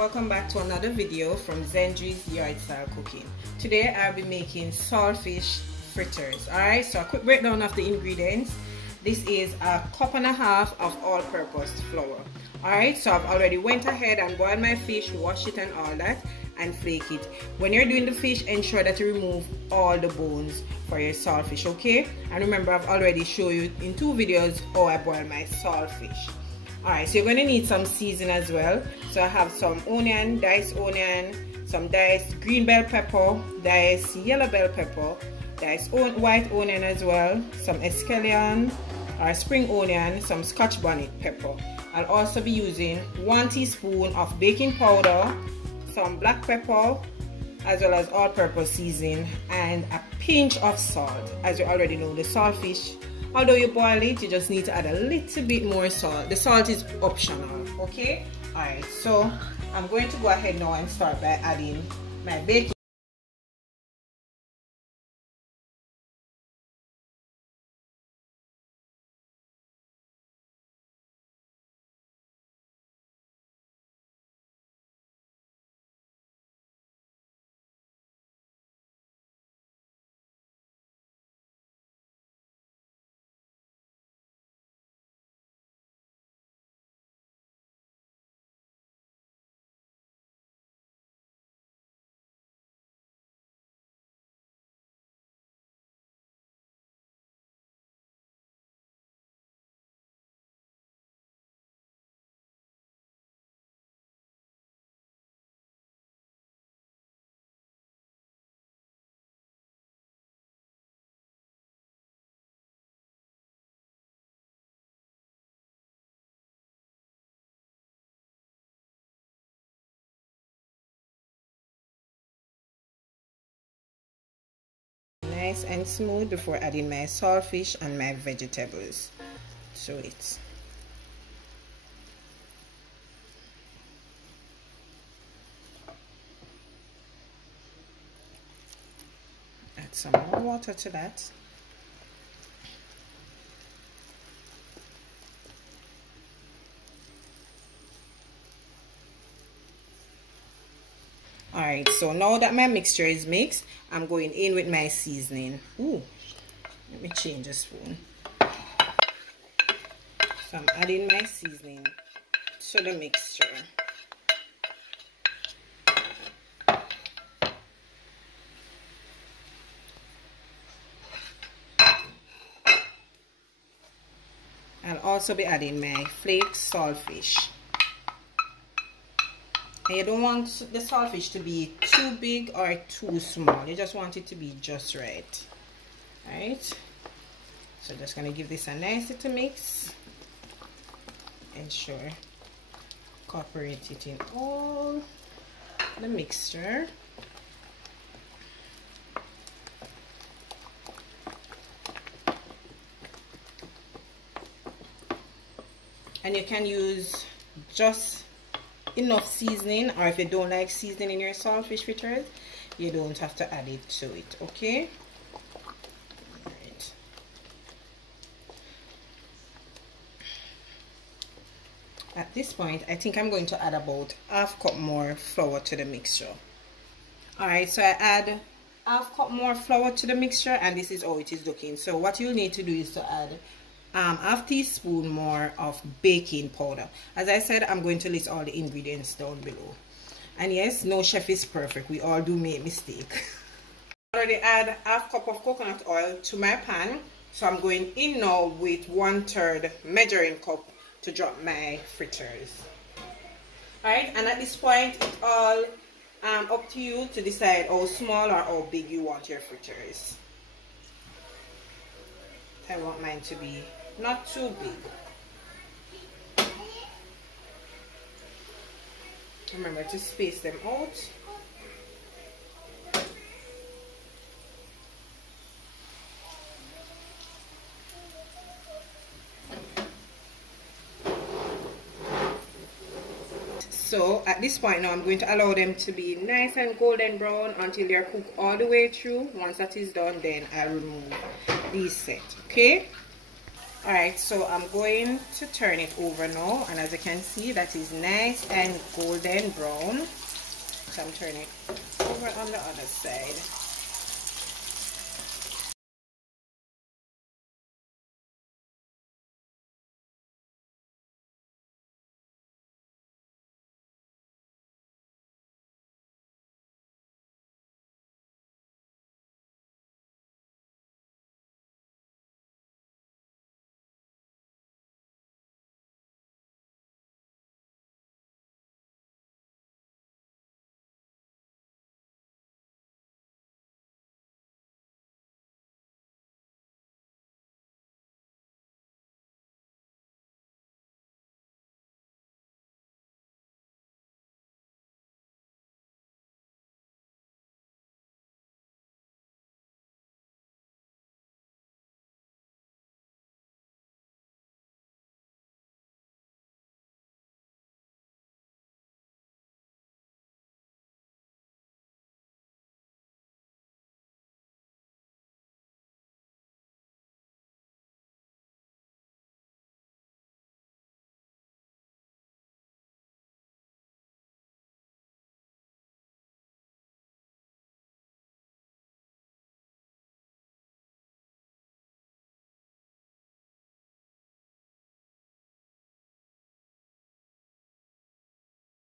welcome back to another video from Zenji's Yard Style Cooking. Today I'll be making saltfish fritters. Alright, so a quick breakdown of the ingredients. This is a cup and a half of all-purpose flour. Alright, so I've already went ahead and boiled my fish, washed it and all that, and flake it. When you're doing the fish, ensure that you remove all the bones for your saltfish, okay? And remember, I've already shown you in 2 videos how I boil my saltfish. Alright, so you're going to need some seasoning as well. So I have some onion, diced onion, some diced green bell pepper, diced yellow bell pepper, diced white onion as well, some escallion or spring onion, some scotch bonnet pepper. I'll also be using 1 teaspoon of baking powder, some black pepper, as well as all-purpose seasoning, and a pinch of salt. As you already know, the saltfish, although you boil it, you just need to add a little bit more salt. The salt is optional, okay? Alright, so I'm going to go ahead now and start by adding my baking. Nice and smooth before adding my saltfish and my vegetables to it. Add some more water to that. Alright, so now that my mixture is mixed, I'm going in with my seasoning. Ooh, let me change the spoon. So I'm adding my seasoning to the mixture. I'll also be adding my flaked saltfish. And you don't want the saltfish to be too big or too small. You just want it to be just right. Alright. So just gonna give this a nice little mix. Ensure incorporate it in all the mixture. And you can use just enough seasoning, or if you don't like seasoning in your saltfish fritters, you don't have to add it to it, okay? Alright. At this point, I think I'm going to add about ½ cup more flour to the mixture. Alright, so I add ½ cup more flour to the mixture, and this is how it is looking. So what you'll need to do is to add ½ teaspoon more of baking powder. As I said, I'm going to list all the ingredients down below. And yes, no chef is perfect. We all do make mistakes. I already add ½ cup of coconut oil to my pan. So I'm going in now with 1/3 measuring cup to drop my fritters. Alright, and at this point, it's all up to you to decide how small or how big you want your fritters. I want mine to be not too big. Remember to space them out. So at this point now, I'm going to allow them to be nice and golden brown until they're cooked all the way through. Once that is done, then I'll remove these set, okay? Alright, so I'm going to turn it over now, and as you can see, that is nice and golden brown. So I'm turning it over on the other side.